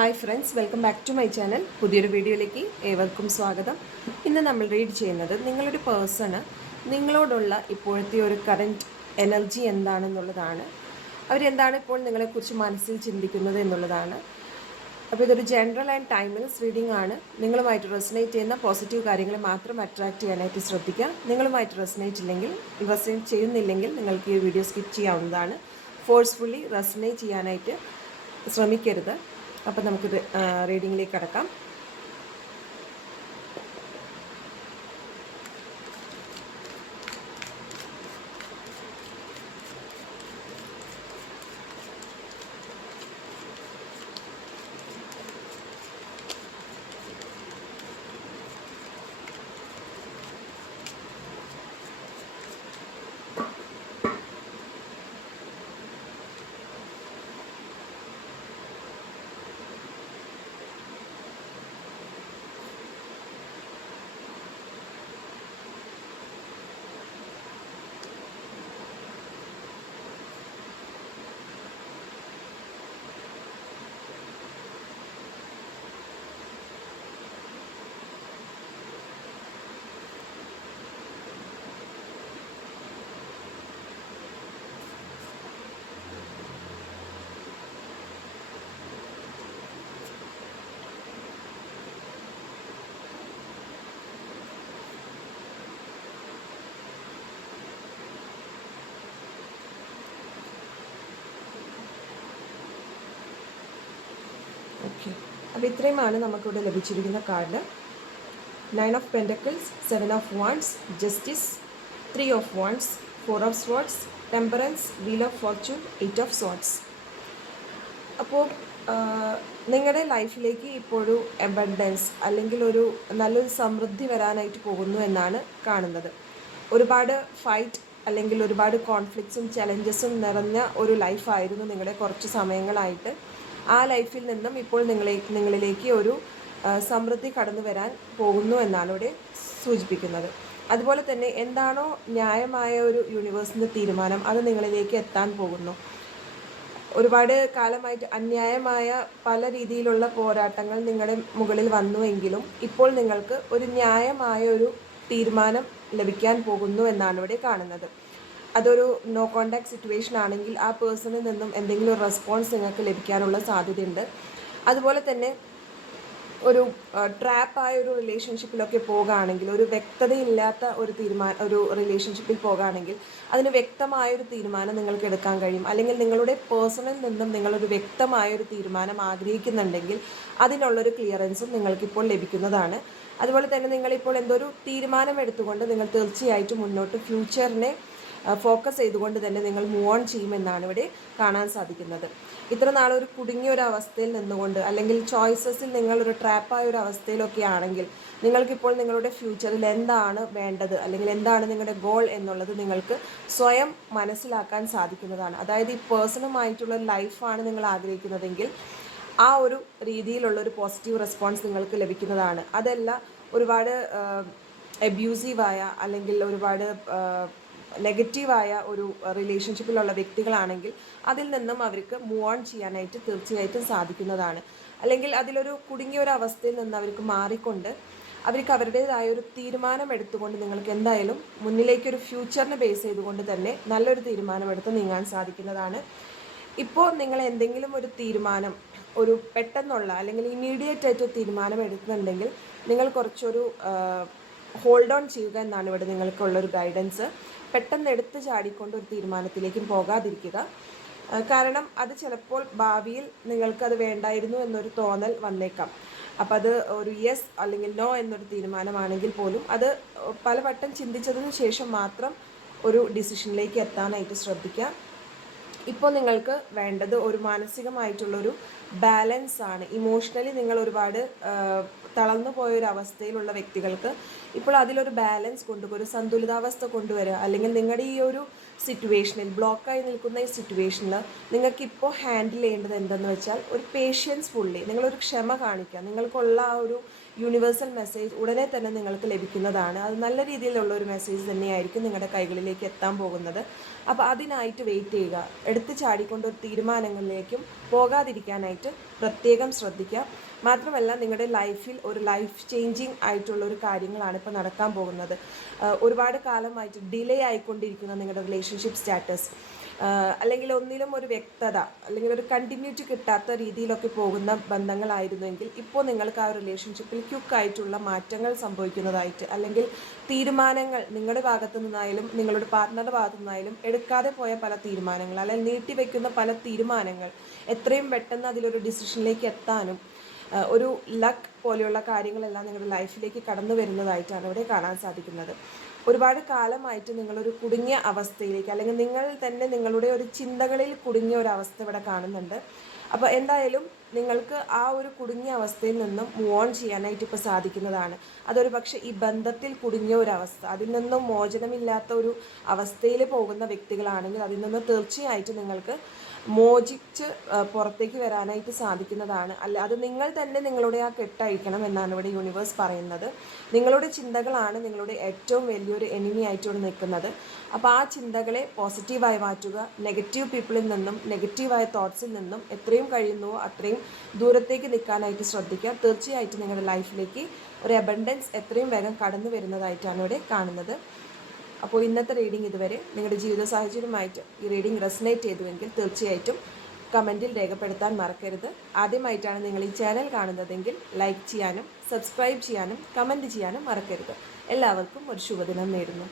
Hi friends welcome back to my channel പുതിയൊരു വീഡിയോയിലേക്ക് ഏവർക്കും സ്വാഗതം. ഇന്ന് നമ്മൾ റീഡ് ചെയ്യുന്നത് നിങ്ങളൊരു പേഴ്സണ് നിങ്ങളോടുള്ള ഇപ്പോഴത്തെ ഒരു കറന്റ് എനർജി എന്താണെന്നുള്ളതാണ്. അവരെന്താണ് ഇപ്പോൾ നിങ്ങളെക്കുറിച്ച് മനസ്സിൽ ചിന്തിക്കുന്നത് എന്നുള്ളതാണ്. അപ്പോൾ ഇതൊരു ജനറൽ ആൻഡ് ടൈംലെസ് റീഡിംഗ് ആണ്. നിങ്ങളുമായിട്ട് റെസനേറ്റ് ചെയ്യുന്ന പോസിറ്റീവ് കാര്യങ്ങൾ മാത്രം അട്രാക്റ്റ് ചെയ്യാനായിട്ട് ശ്രദ്ധിക്കുക. നിങ്ങളുമായിട്ട് റെസനേറ്റ് ഇല്ലെങ്കിൽ റെസനേറ്റ് ചെയ്യുന്നില്ലെങ്കിൽ നിങ്ങൾക്ക് ഈ വീഡിയോ സ്കിപ്പ് ചെയ്യാവുന്നതാണ്. ഫോഴ്സ്ഫുള്ളി റെസനേറ്റ് ചെയ്യാനായിട്ട് ശ്രമിക്കരുത്. അപ്പോൾ നമുക്കിത് റീഡിങ്ങിലേക്ക് കടക്കാം. അപ്പോൾ ഇത്രയുമാണ് നമുക്കിവിടെ ലഭിച്ചിരിക്കുന്ന card. Nine of pentacles seven of wands justice three of wands four of swords temperance wheel of fortune eight of swords അപ്പോൾ നിങ്ങളുടെ ലൈഫിലേക്ക് ഇപ്പോഴും എബണ്ടൻസ് അല്ലെങ്കിൽ ഒരു നല്ലൊരു സമൃദ്ധി വരാനായിട്ട് പോകുന്നു എന്നാണ് കാണുന്നത്. ഒരുപാട് ഫൈറ്റ് അല്ലെങ്കിൽ ഒരുപാട് കോൺഫ്ലിക്ട്സും ചലഞ്ചസും നിറഞ്ഞ ഒരു ലൈഫായിരുന്നു നിങ്ങളുടെ കുറച്ച് സമയങ്ങളായിട്ട്. ആ ലൈഫിൽ നിന്നും ഇപ്പോൾ നിങ്ങളെ നിങ്ങളിലേക്ക് ഒരു സമൃദ്ധി കടന്നു വരാൻ പോകുന്നു എന്നാണ് ഇവിടെ സൂചിപ്പിക്കുന്നത്. അതുപോലെ തന്നെ എന്താണോ ന്യായമായ ഒരു യൂണിവേഴ്സിന്റെ തീരുമാനം അത് നിങ്ങളിലേക്ക് എത്താൻ പോകുന്നു. ഒരുപാട് കാലമായിട്ട് അന്യായമായ പല രീതിയിലുള്ള പോരാട്ടങ്ങൾ നിങ്ങളുടെ മുകളിൽ വന്നുവെങ്കിലും ഇപ്പോൾ നിങ്ങൾക്ക് ഒരു ന്യായമായ ഒരു തീരുമാനം ലഭിക്കാൻ പോകുന്നു എന്നാണ് ഇവിടെ കാണുന്നത്. അതൊരു നോ കോണ്ടാക്ട് സിറ്റുവേഷൻ ആണെങ്കിൽ ആ പേഴ്സണിൽ നിന്നും എന്തെങ്കിലും ഒരു റെസ്പോൺസ് നിങ്ങൾക്ക് ലഭിക്കാനുള്ള സാധ്യതയുണ്ട്. അതുപോലെ തന്നെ ഒരു ട്രാപ്പായ ഒരു റിലേഷൻഷിപ്പിലൊക്കെ പോകുകയാണെങ്കിൽ ഒരു വ്യക്തതയില്ലാത്ത ഒരു തീരുമാനം ഒരു റിലേഷൻഷിപ്പിൽ പോകുകയാണെങ്കിൽ അതിന് വ്യക്തമായ ഒരു തീരുമാനം നിങ്ങൾക്ക് എടുക്കാൻ കഴിയും. അല്ലെങ്കിൽ നിങ്ങളുടെ പേഴ്സണിൽ നിന്നും നിങ്ങളൊരു വ്യക്തമായ ഒരു തീരുമാനം ആഗ്രഹിക്കുന്നുണ്ടെങ്കിൽ അതിനുള്ളൊരു ക്ലിയറൻസും നിങ്ങൾക്കിപ്പോൾ ലഭിക്കുന്നതാണ്. അതുപോലെ തന്നെ നിങ്ങളിപ്പോൾ എന്തോ ഒരു തീരുമാനം എടുത്തുകൊണ്ട് നിങ്ങൾ തീർച്ചയായിട്ടും മുന്നോട്ട് ഫ്യൂച്ചറിനെ ഫോക്കസ് ചെയ്തുകൊണ്ട് തന്നെ നിങ്ങൾ മൂവ് ഓൺ ചെയ്യുമെന്നാണ് ഇവിടെ കാണാൻ സാധിക്കുന്നത്. ഇത്ര നാളൊരു കുടുങ്ങിയ ഒരു അവസ്ഥയിൽ നിന്നുകൊണ്ട് അല്ലെങ്കിൽ ചോയ്സസിൽ നിങ്ങളൊരു ട്രാപ്പായ ഒരു അവസ്ഥയിലൊക്കെ ആണെങ്കിൽ നിങ്ങൾക്കിപ്പോൾ നിങ്ങളുടെ ഫ്യൂച്ചറിൽ എന്താണ് വേണ്ടത് അല്ലെങ്കിൽ എന്താണ് നിങ്ങളുടെ ഗോൾ എന്നുള്ളത് നിങ്ങൾക്ക് സ്വയം മനസ്സിലാക്കാൻ സാധിക്കുന്നതാണ്. അതായത് ഈ പേഴ്സണുമായിട്ടുള്ള ലൈഫാണ് നിങ്ങൾ ആഗ്രഹിക്കുന്നതെങ്കിൽ ആ ഒരു രീതിയിലുള്ള ഒരു പോസിറ്റീവ് റെസ്പോൺസ് നിങ്ങൾക്ക് ലഭിക്കുന്നതാണ്. അതല്ല ഒരുപാട് അബ്യൂസീവായ അല്ലെങ്കിൽ ഒരുപാട് നെഗറ്റീവായ ഒരു റിലേഷൻഷിപ്പിലുള്ള വ്യക്തികളാണെങ്കിൽ അതിൽ നിന്നും അവർക്ക് മൂവ് ഓൺ ചെയ്യാനായിട്ട് തീർച്ചയായിട്ടും സാധിക്കുന്നതാണ്. അല്ലെങ്കിൽ അതിലൊരു കുടുങ്ങിയ ഒരു അവസ്ഥയിൽ നിന്ന് അവർക്ക് മാറിക്കൊണ്ട് അവർക്ക് അവരുടേതായ ഒരു തീരുമാനം എടുത്തുകൊണ്ട് നിങ്ങൾക്ക് എന്തായാലും മുന്നിലേക്കൊരു ഫ്യൂച്ചറിനെ ബേസ് ചെയ്തുകൊണ്ട് തന്നെ നല്ലൊരു തീരുമാനമെടുത്ത് നീങ്ങാൻ സാധിക്കുന്നതാണ്. ഇപ്പോൾ നിങ്ങൾ എന്തെങ്കിലും ഒരു തീരുമാനം ഒരു പെട്ടെന്നുള്ള അല്ലെങ്കിൽ ഇമ്മീഡിയറ്റ് ആയിട്ട് തീരുമാനം എടുക്കുന്നുണ്ടെങ്കിൽ നിങ്ങൾ കുറച്ചൊരു ഹോൾഡ് ഓൺ ചെയ്യുക എന്നാണ് ഇവിടെ നിങ്ങൾക്കുള്ളൊരു ഗൈഡൻസ് പെട്ടെന്ന് എടുത്ത് ചാടിക്കൊണ്ട് ഒരു തീരുമാനത്തിലേക്കും പോകാതിരിക്കുക. കാരണം അത് ചിലപ്പോൾ ഭാവിയിൽ നിങ്ങൾക്ക് അത് വേണ്ടായിരുന്നു എന്നൊരു തോന്നൽ വന്നേക്കാം. അപ്പം അത് ഒരു യെസ് അല്ലെങ്കിൽ നോ എന്നൊരു തീരുമാനമാണെങ്കിൽ പോലും അത് പലവട്ടം ചിന്തിച്ചതിന് ശേഷം മാത്രം ഒരു ഡിസിഷനിലേക്ക് എത്താനായിട്ട് ശ്രദ്ധിക്കുക. ഇപ്പോൾ നിങ്ങൾക്ക് വേണ്ടത് ഒരു മാനസികമായിട്ടുള്ളൊരു ബാലൻസ് ആണ്. ഇമോഷണലി നിങ്ങൾ ഒരുപാട് തളർന്നു പോയൊരവസ്ഥയിലുള്ള വ്യക്തികൾക്ക് ഇപ്പോൾ അതിലൊരു ബാലൻസ് കൊണ്ടുവരിക ഒരു സന്തുലിതാവസ്ഥ കൊണ്ടുവരിക. അല്ലെങ്കിൽ നിങ്ങളുടെ ഈ ഒരു സിറ്റുവേഷനിൽ ബ്ലോക്കായി നിൽക്കുന്ന ഈ സിറ്റുവേഷനിൽ നിങ്ങൾക്ക് ഇപ്പോൾ ഹാൻഡിൽ ചെയ്യേണ്ടത് എന്തെന്ന് വെച്ചാൽ ഒരു പേഷ്യൻസ് ഫുള്ളി നിങ്ങളൊരു ക്ഷമ കാണിക്കുക. നിങ്ങൾക്കുള്ള ആ ഒരു യൂണിവേഴ്സൽ മെസ്സേജ് ഉടനെ തന്നെ നിങ്ങൾക്ക് ലഭിക്കുന്നതാണ്. അത് നല്ല രീതിയിലുള്ള ഒരു മെസ്സേജ് തന്നെയായിരിക്കും നിങ്ങളുടെ കൈകളിലേക്ക് എത്താൻ പോകുന്നത്. അപ്പോൾ അതിനായിട്ട് വെയിറ്റ് ചെയ്യുക. എടുത്തു ചാടിക്കൊണ്ട് തീരുമാനങ്ങളിലേക്കും പോകാതിരിക്കാനായിട്ട് പ്രത്യേകം ശ്രദ്ധിക്കുക. മാത്രമല്ല നിങ്ങളുടെ ലൈഫിൽ ഒരു ലൈഫ് ചേഞ്ചിങ് ആയിട്ടുള്ള ഒരു കാര്യങ്ങളാണ് ഇപ്പോൾ നടക്കാൻ പോകുന്നത്. ഒരുപാട് കാലമായിട്ട് ഡിലേ ആയിക്കൊണ്ടിരിക്കുന്ന നിങ്ങളുടെ റിലേഷൻഷിപ്പ് സ്റ്റാറ്റസ് അല്ലെങ്കിൽ ഒന്നിലും ഒരു വ്യക്തത അല്ലെങ്കിൽ ഒരു കണ്ടിന്യൂറ്റി കിട്ടാത്ത രീതിയിലൊക്കെ പോകുന്ന ബന്ധങ്ങളായിരുന്നെങ്കിൽ ഇപ്പോൾ നിങ്ങൾക്ക് ആ റിലേഷൻഷിപ്പിൽ ക്യുക്കായിട്ടുള്ള മാറ്റങ്ങൾ സംഭവിക്കുന്നതായിട്ട് അല്ലെങ്കിൽ തീരുമാനങ്ങൾ നിങ്ങളുടെ ഭാഗത്തു നിന്നായാലും നിങ്ങളുടെ പാർട്ട്ണറുടെ ഭാഗത്തു നിന്നായാലും എടുക്കാതെ പോയ പല തീരുമാനങ്ങൾ അല്ലെങ്കിൽ നീട്ടിവെക്കുന്ന പല തീരുമാനങ്ങൾ എത്രയും പെട്ടെന്ന് അതിലൊരു ഡിസിഷനിലേക്ക് എത്താനും ഒരു ലക്ക് പോലെയുള്ള കാര്യങ്ങളെല്ലാം നിങ്ങളുടെ ലൈഫിലേക്ക് കടന്നു വരുന്നതായിട്ടാണ് ഇവിടെ കാണാൻ സാധിക്കുന്നത്. ഒരുപാട് കാലമായിട്ട് നിങ്ങളൊരു കുടുങ്ങിയ അവസ്ഥയിലേക്ക് അല്ലെങ്കിൽ നിങ്ങൾ തന്നെ നിങ്ങളുടെ ഒരു ചിന്തകളിൽ കുടുങ്ങിയ ഒരു അവസ്ഥ ഇവിടെ കാണുന്നുണ്ട്. അപ്പോൾ എന്തായാലും നിങ്ങൾക്ക് ആ ഒരു കുടുങ്ങിയ അവസ്ഥയിൽ നിന്നും മൂവ് ഓൺ ചെയ്യാനായിട്ട് ഇപ്പോൾ സാധിക്കുന്നതാണ്. അതൊരു പക്ഷേ ഈ ബന്ധത്തിൽ കുടുങ്ങിയ ഒരു അവസ്ഥ അതിൽ നിന്നും മോചനമില്ലാത്ത ഒരു അവസ്ഥയിൽ പോകുന്ന വ്യക്തികളാണെങ്കിൽ അതിൽ നിന്ന് തീർച്ചയായിട്ടും നിങ്ങൾക്ക് മോചിച്ച് പുറത്തേക്ക് വരാനായിട്ട് സാധിക്കുന്നതാണ്. അല്ല അത് നിങ്ങൾ തന്നെ നിങ്ങളുടെ ആ കെട്ടഴിക്കണം എന്നാണ് ഇവിടെ യൂണിവേഴ്സ് പറയുന്നത്. നിങ്ങളുടെ ചിന്തകളാണ് നിങ്ങളുടെ ഏറ്റവും വലിയൊരു എനിമി ആയിട്ടോട് നിൽക്കുന്നത്. അപ്പോൾ ആ ചിന്തകളെ പോസിറ്റീവായി മാറ്റുക നെഗറ്റീവ് പീപ്പിളിൽ നിന്നും നെഗറ്റീവായ തോട്ട്സിൽ നിന്നും എത്രയും കഴിയുന്നുവോ അത്രയും ദൂരത്തേക്ക് നിൽക്കാനായിട്ട് ശ്രദ്ധിക്കുക. തീർച്ചയായിട്ടും നിങ്ങളുടെ ലൈഫിലേക്ക് ഒരു അബണ്ടൻസ് എത്രയും വേഗം കടന്നു വരുന്നതായിട്ടാണ് ഇവിടെ കാണുന്നത്. അപ്പോൾ ഇന്നത്തെ റീഡിംഗ് ഇതുവരെ നിങ്ങളുടെ ജീവിത സാഹചര്യമായിട്ട് ഈ റീഡിംഗ് റെസനേറ്റ് ചെയ്തുവെങ്കിൽ തീർച്ചയായിട്ടും കമന്റിൽ രേഖപ്പെടുത്താൻ മറക്കരുത്. ആദ്യമായിട്ടാണ് നിങ്ങൾ ഈ ചാനൽ കാണുന്നതെങ്കിൽ ലൈക്ക് ചെയ്യാനും സബ്സ്ക്രൈബ് ചെയ്യാനും കമന്റ് ചെയ്യാനും മറക്കരുത്. എല്ലാവർക്കും ഒരു ശുഭദിനം നേരുന്നു.